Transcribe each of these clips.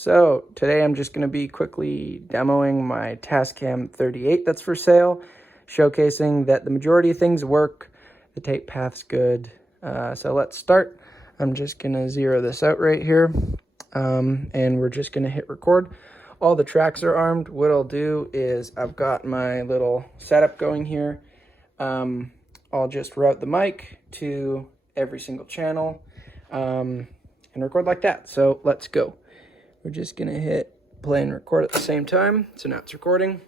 So today I'm just going to be quickly demoing my tascam 38 that's for sale, showcasing that the majority of things work, the tape path's good. So let's start. I'm just going to zero this out right here, and we're just going to hit record. All the tracks are armed. What I'll do is I've got my little setup going here. I'll just route the mic to every single channel and record like that. So let's go. We're just gonna hit play and record at the same time. So now it's recording.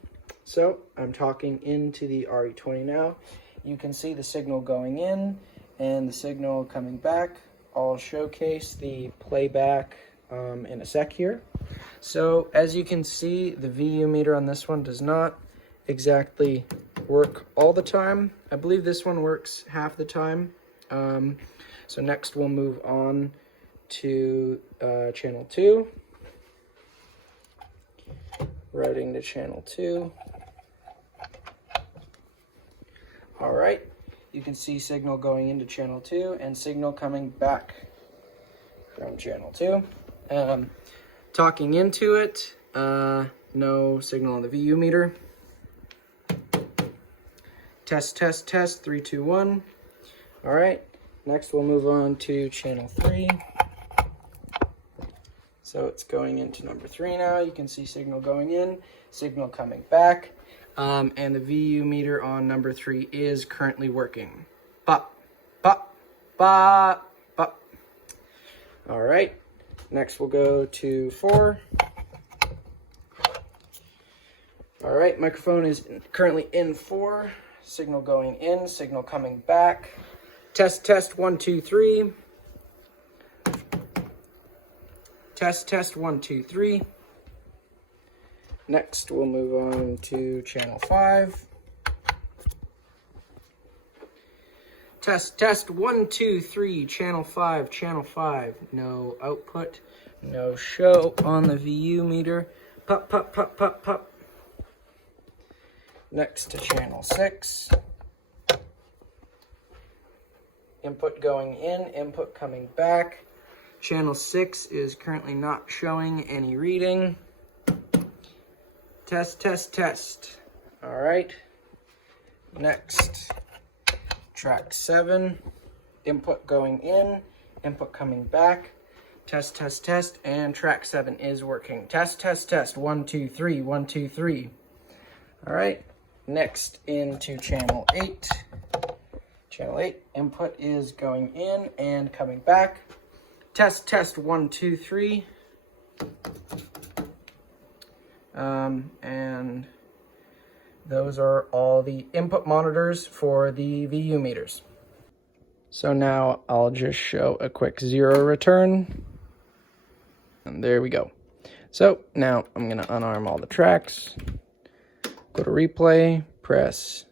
So I'm talking into the RE20 now. You can see the signal going in and the signal coming back. I'll showcase the playback in a sec here. So as you can see, the VU meter on this one does not exactly work all the time. I believe this one works half the time. So next we'll move on to channel 2. Routing to channel 2. All right, you can see signal going into channel 2 and signal coming back from channel 2. Talking into it, no signal on the VU meter. Test, test, test, 3, 2, 1. All right, next we'll move on to channel 3. So it's going into number 3 now. You can see signal going in, signal coming back, and the VU meter on number 3 is currently working. Pop, pop, pop, pop. All right, next we'll go to 4. All right, microphone is currently in 4. Signal going in, signal coming back. Test, test, 1, 2, 3. Test, test, 1, 2, 3. Next, we'll move on to channel 5. Test, test, 1, 2, 3, channel 5, channel 5. No output, no show on the VU meter. Pop, pop, pop, pop, pop. Next to channel 6. Input going in, input coming back. Channel 6 is currently not showing any reading. Test, test, test. All right. Next, track 7. Input going in, input coming back. Test, test, test, and track 7 is working. Test, test, test. 1, 2, 3, 1, 2, 3. All right. Next into channel 8. Channel 8, input is going in and coming back. Test, test, 1, 2, 3. And those are all the input monitors for the VU meters. So now I'll just show a quick 0 return. And there we go. So now I'm gonna unarm all the tracks. Go to replay, press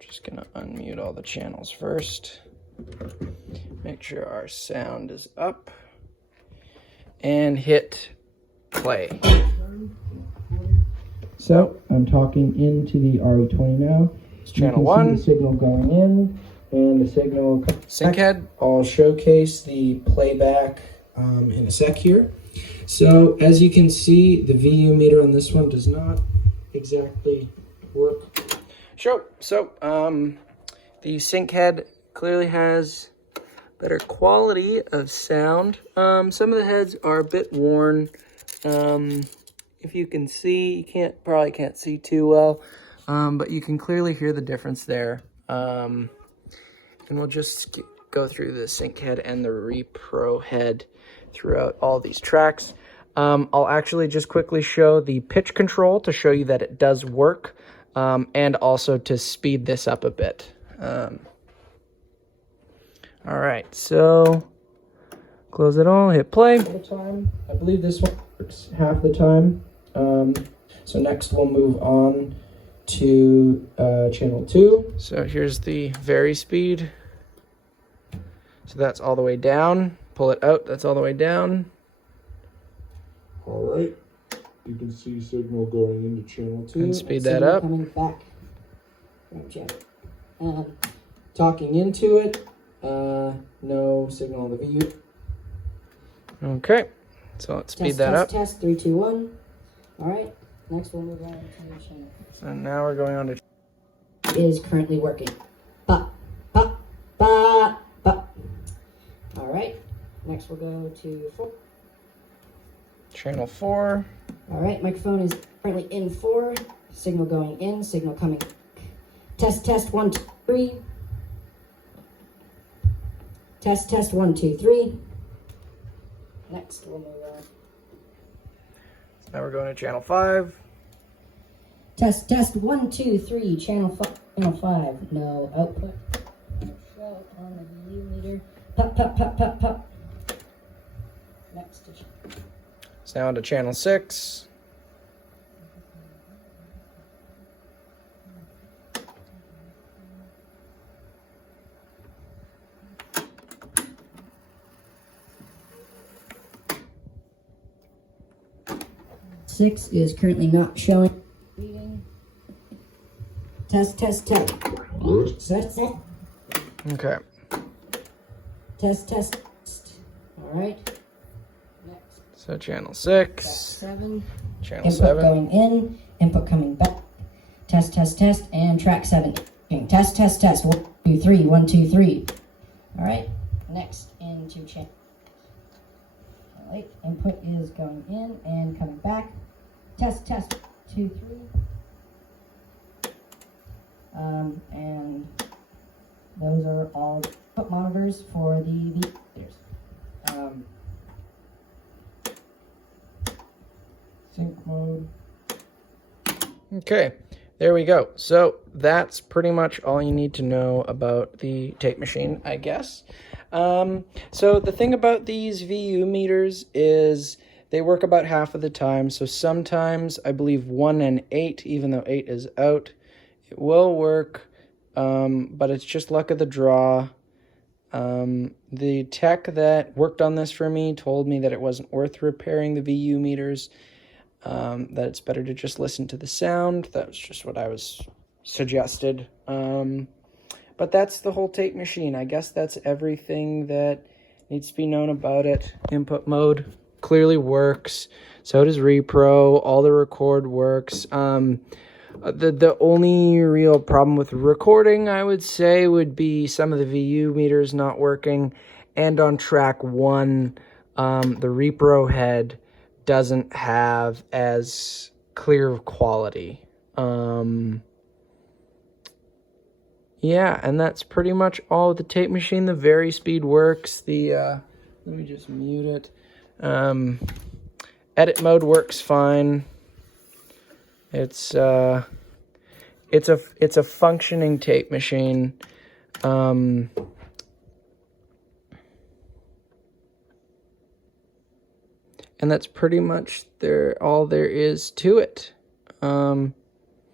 just gonna unmute all the channels first. Make sure our sound is up. And hit play. So I'm talking into the RE20 now. It's channel 1. The signal going in and the signal sync head. I'll showcase the playback in a sec here. So as you can see, the VU meter on this one does not exactly work. So the sync head clearly has better quality of sound. Some of the heads are a bit worn. If you can see, you probably can't see too well, but you can clearly hear the difference there. And we'll just go through the sync head and the repro head throughout all these tracks. I'll actually just quickly show the pitch control to show you that it does work. And also to speed this up a bit. All right, so close it all, hit play. I believe this one works half the time. So next we'll move on to channel 2. So here's the vary speed. So that's all the way down. Pull it out, that's all the way down. All right. You can see signal going into channel 2. And speed that up. Coming back from channel. Talking into it, no signal on the VU. Okay, so let's speed that up. Test, 3, 2, 1. All right, next we'll move on to channel. So now we're going on to... It is currently working. Ba, ba, ba, ba. All right, next we'll go to 4. Channel 4. All right, microphone is currently in 4. Signal going in, signal coming. Test, 1, 2, 3. Test, 1, 2, 3. Next, we'll move on. So now we're going to channel 5. Test, 1, 2, 3. Channel 5. No output. No show on the VU meter. Pop, pop, pop, pop, pop. Next to channel. So now on to channel 6. Six is currently not showing. Reading. Test. Okay. Test. All right. Next. So channel 6. 7. Channel Input 7. going in. Input coming back. Test. And track 7. Test. 1, 2, 3. 1, 2, 3. All right. Next into channel. All right. Input is going in and coming back. Test. 2, 3. And those are all input monitors for the meters. Sync mode. Okay, there we go. So that's pretty much all you need to know about the tape machine, I guess. So the thing about these VU meters is they work about half of the time. So sometimes I believe 1 and 8, even though 8 is out, it will work, but it's just luck of the draw. The tech that worked on this for me told me that it wasn't worth repairing the VU meters, that it's better to just listen to the sound. That was just what I was suggested. But that's the whole tape machine. I guess that's everything that needs to be known about it. Input mode clearly works. So does repro. All the record works. The only real problem with recording, I would say, would be some of the VU meters not working. And on track 1, the repro head doesn't have as clear of quality. Yeah, and that's pretty much all of the tape machine. The Varispeed works. Let me just mute it. Edit mode works fine. It's a functioning tape machine. And that's pretty much all there is to it.